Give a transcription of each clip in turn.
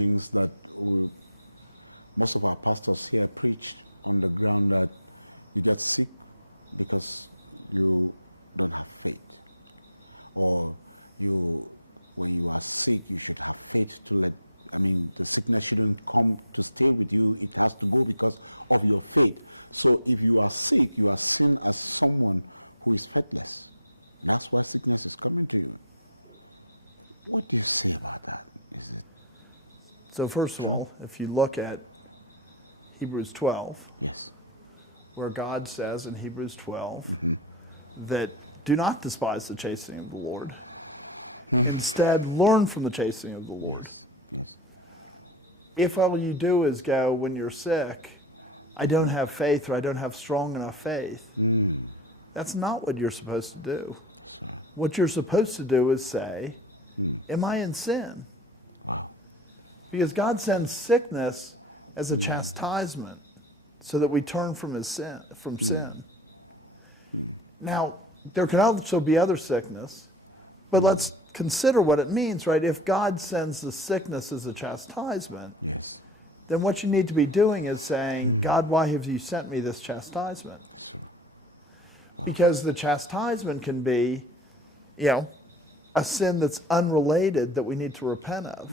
things that most of our pastors here preach on the ground, that you get sick because you don't have faith, or when you are sick, you should have faith to the sickness shouldn't come to stay with you. It has to go because of your faith. So if you are sick, you are seen as someone who is hopeless. That's where sickness is coming to you. What is So first of all, if you look at Hebrews 12, where God says in Hebrews 12 that do not despise the chastening of the Lord. Instead, learn from the chastening of the Lord. If all you do is go, when you're sick, I don't have faith, or I don't have strong enough faith, that's not what you're supposed to do. What you're supposed to do is say, am I in sin? Because God sends sickness as a chastisement so that we turn from sin. Now, there can also be other sickness, but let's consider what it means, right? If God sends the sickness as a chastisement, then what you need to be doing is saying, God, why have you sent me this chastisement? Because the chastisement can be, a sin that's unrelated that we need to repent of.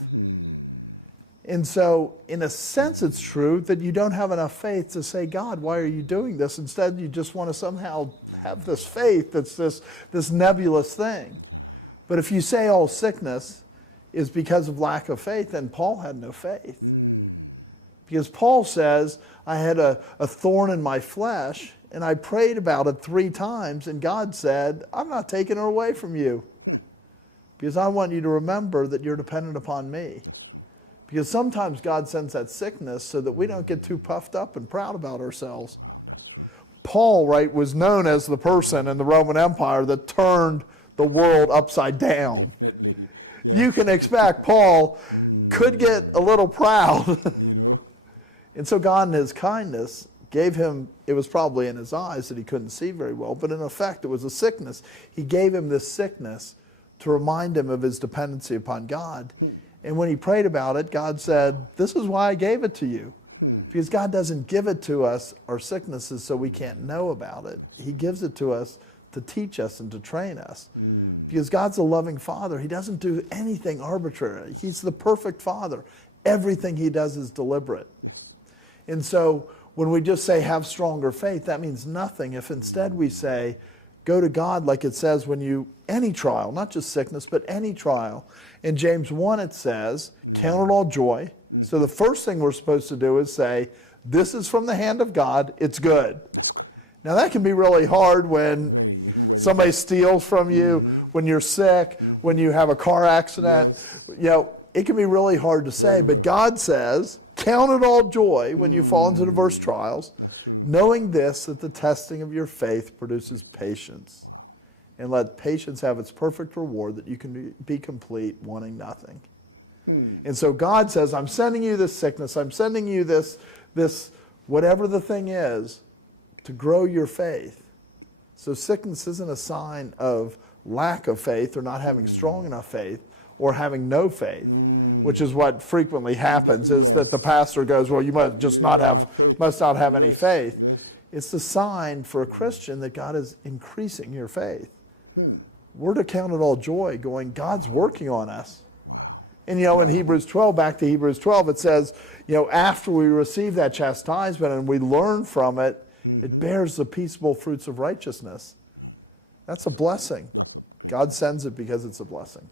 And so, in a sense, it's true that you don't have enough faith to say, God, why are you doing this? Instead, you just want to somehow have this faith that's this nebulous thing. But if you say all sickness is because of lack of faith, then Paul had no faith. Because Paul says, I had a thorn in my flesh, and I prayed about it 3 times, and God said, I'm not taking it away from you. Because I want you to remember that you're dependent upon me. Because sometimes God sends that sickness so that we don't get too puffed up and proud about ourselves. Paul, right, was known as the person in the Roman Empire that turned the world upside down. You can expect Paul could get a little proud. And so God in his kindness gave him, it was probably in his eyes that he couldn't see very well, but in effect it was a sickness. He gave him this sickness to remind him of his dependency upon God. And when he prayed about it, God said, this is why I gave it to you. Because God doesn't give it to us, our sicknesses, so we can't know about it. He gives it to us to teach us and to train us. Because God's a loving Father. He doesn't do anything arbitrary. He's the perfect Father. Everything he does is deliberate. And so when we just say have stronger faith, that means nothing. If instead we say, go to God, like it says any trial, not just sickness, but any trial. In James 1 it says, count it all joy. So the first thing we're supposed to do is say, this is from the hand of God, it's good. Now that can be really hard when somebody steals from you, when you're sick, when you have a car accident. It can be really hard to say, but God says, count it all joy when you fall into diverse trials, knowing this, that the testing of your faith produces patience. And let patience have its perfect reward, that you can be complete, wanting nothing. And so God says, I'm sending you this sickness, I'm sending you this whatever the thing is, to grow your faith. So sickness isn't a sign of lack of faith or not having strong enough faith or having no faith, which is what frequently happens, is that the pastor goes, well, you must not have any faith. It's the sign for a Christian that God is increasing your faith. We're to count it all joy, going, God's working on us. And in Hebrews 12, back to Hebrews 12, it says, after we receive that chastisement and we learn from it, it bears the peaceable fruits of righteousness. That's a blessing. God sends it because it's a blessing.